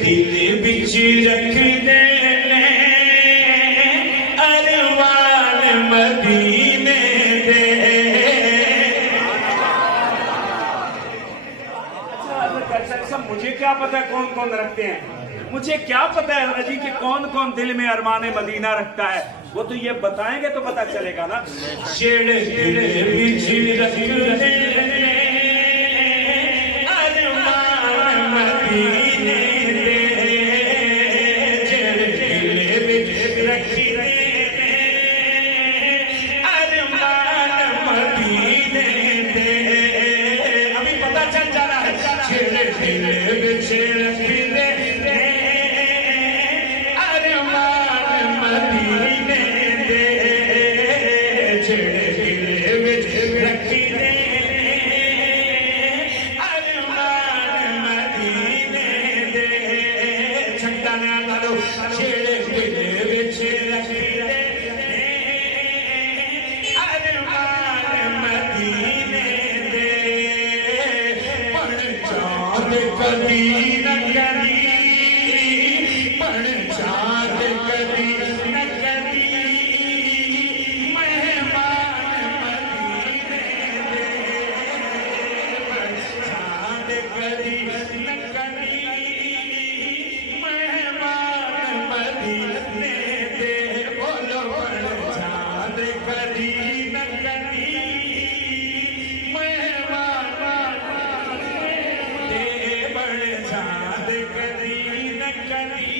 دل بچ رکھ دے ارمان مدینے دے۔ اچھا مجھے کیا پتا ہے کون کون رکھتے ہیں، مجھے کیا پتا ہے جی کہ کون کون دل میں ارمان مدینہ رکھتا ہے، وہ تو یہ بتائیں گے تو پتا چلے گا نا۔ دل بچ رکھ دے ارمان مدینے دے، دل بچ رکھ دے ارمان مدینے دے۔ ابھی پتا چل جا رہا ہے، دل بچ رکھ دے ارمان مدینے دے، دل بچ رکھ دے ارمان مدینے دے۔ چھٹا نہ لو دل بچ رکھ دے ارمان مدینے دے۔ پڑھ چاند کبھی نہ کری، پڑھ چاند کبھی نہ کری، مہمان مدینے دے۔ پڑھ چاند کبھی نہ کری، مہمان مدینے دے۔ بولو پڑھ چاند کبھی نہ کری، مہمان دے۔ بڑھ چاند کبھی نہ کری،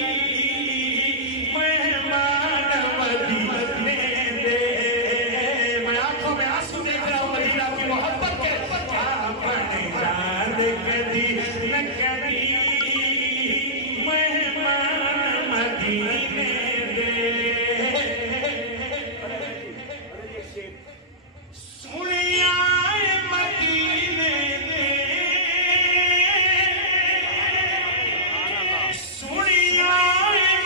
مہمان مدینے دے۔ میں آنکھوں میں آنسو دیکھ رہا ہوں مدینہ کی محبت کے۔ بڑھ چاند کبھی نہ کری، مہمان مدینے دے۔ سنیا مدینے دے، سنیا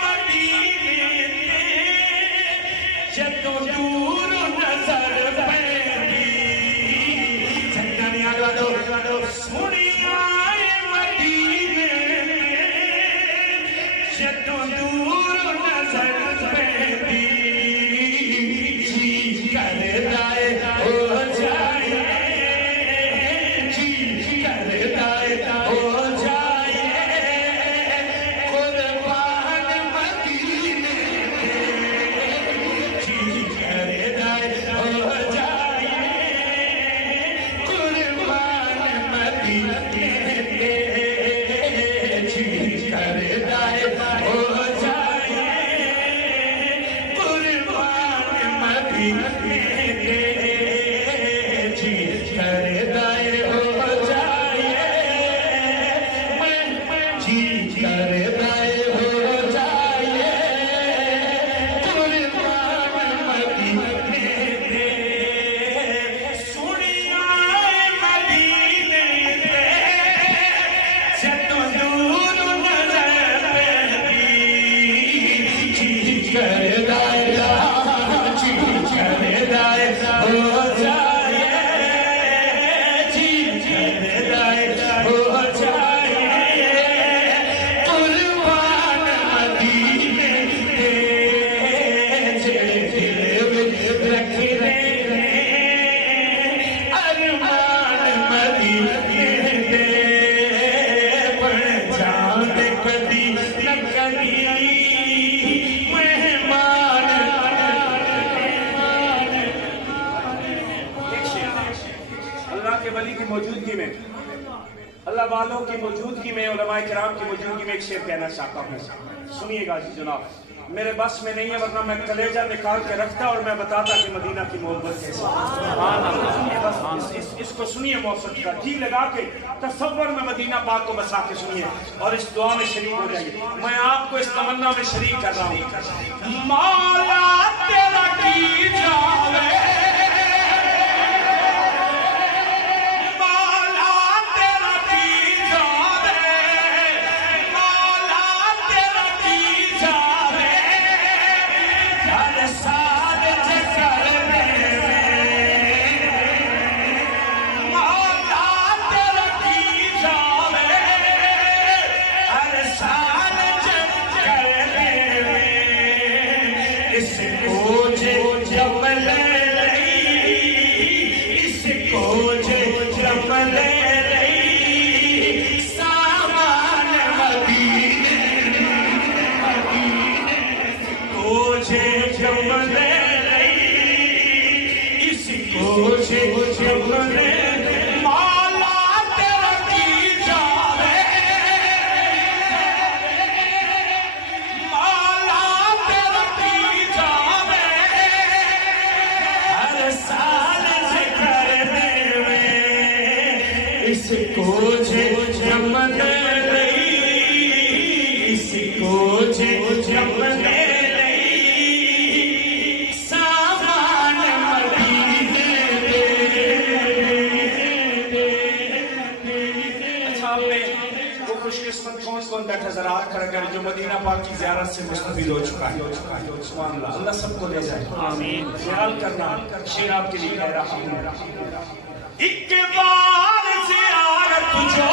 مدینے دے، جدوں دور نظر پیندی۔ چنگا نہیں آگا دو، سنیا مدینے دے، جدوں دور نظر پیندی۔ جی کردا اے ہو جائے، جی کردا اے ہو جائے قربان مدینے دے۔ جی کردا اے ہو جائے قربان مدینے دے۔ جی کردا اے ہو جائے قربان مدینے دے۔ جی کردا اے ہو جائے، جی کردا اے ہو جائے قربان مدینے دے۔ سنیا مدینے دے، جدوں دور نظر پیندی۔ جی کردا اے، جی کردا اے ہو جائے، جی کردا اے ہو جائے قربان مدینے دے۔ دل بچ رکھ دے ارمان مدینے دے۔ پڑھ چاند کبھی نہ کری، مہمان اللہ کے ولی کی موجودگی میں، اللہ والوں کی موجودگی میں، علماء کرام کی موجودگی میں ایک شعر کہنا چاہتا ہوں، سنیے گا جی جناب۔ میرے بس میں نہیں ہے ورنہ میں کلیجہ نکال کے رکھتا اور میں بتاتا کہ مدینہ کی محبت کیسے ہے۔ بس اس کو سنیے، موسیقی کا جی لگا کے تصور میں مدینہ پاک کو بسا کے سنیے اور اس دعا میں شریک ہو جائیے۔ میں آپ کو اس تمنا میں شریک کر رہا ہوں۔ مولا تیرا کی جاوے، مولا تیرا کی جاوے، ہر سال جمنے نہیں سامان مدینے دے۔ اچھا آپ میں وہ خوش قسمت کون بیٹھا ذرا ہاتھ کھڑا کر جو مدینہ پاک کی زیارت سے مستفید ہو چکا ہے؟ سبحان اللہ، اللہ سب کو دے جائے آمین۔ خیال کرنا شیر آپ کے لیے کہہ رہا ہوں، ایک بار زیارت جو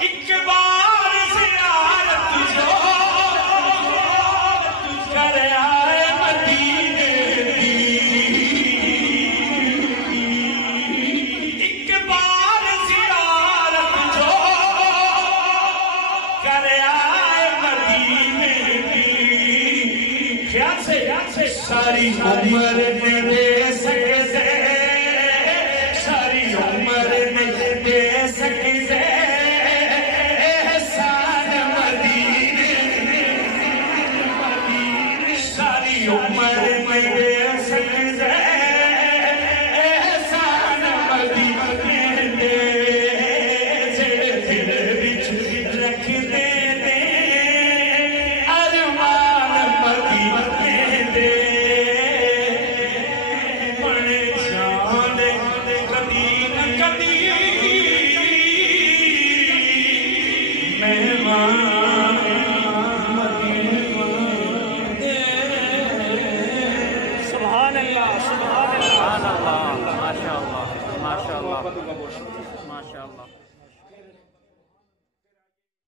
ایک بار زیارت جو کر آئے مدینے دی، ایک بار زیارت جو کر آئے مدینے دی، خیال سے ساری عمر نہیں دے سکتے، ساری عمر نہیں دے سکتے احسان مدینے، ساری عمر نہیں دے سکتے احسان مدینے دے، جڑے دل وچ رکھ دے نے ارمان مدینے دے، سبحان اللہ سبحان اللہ، ماشاء اللہ ماشاء اللہ ماشاء اللہ۔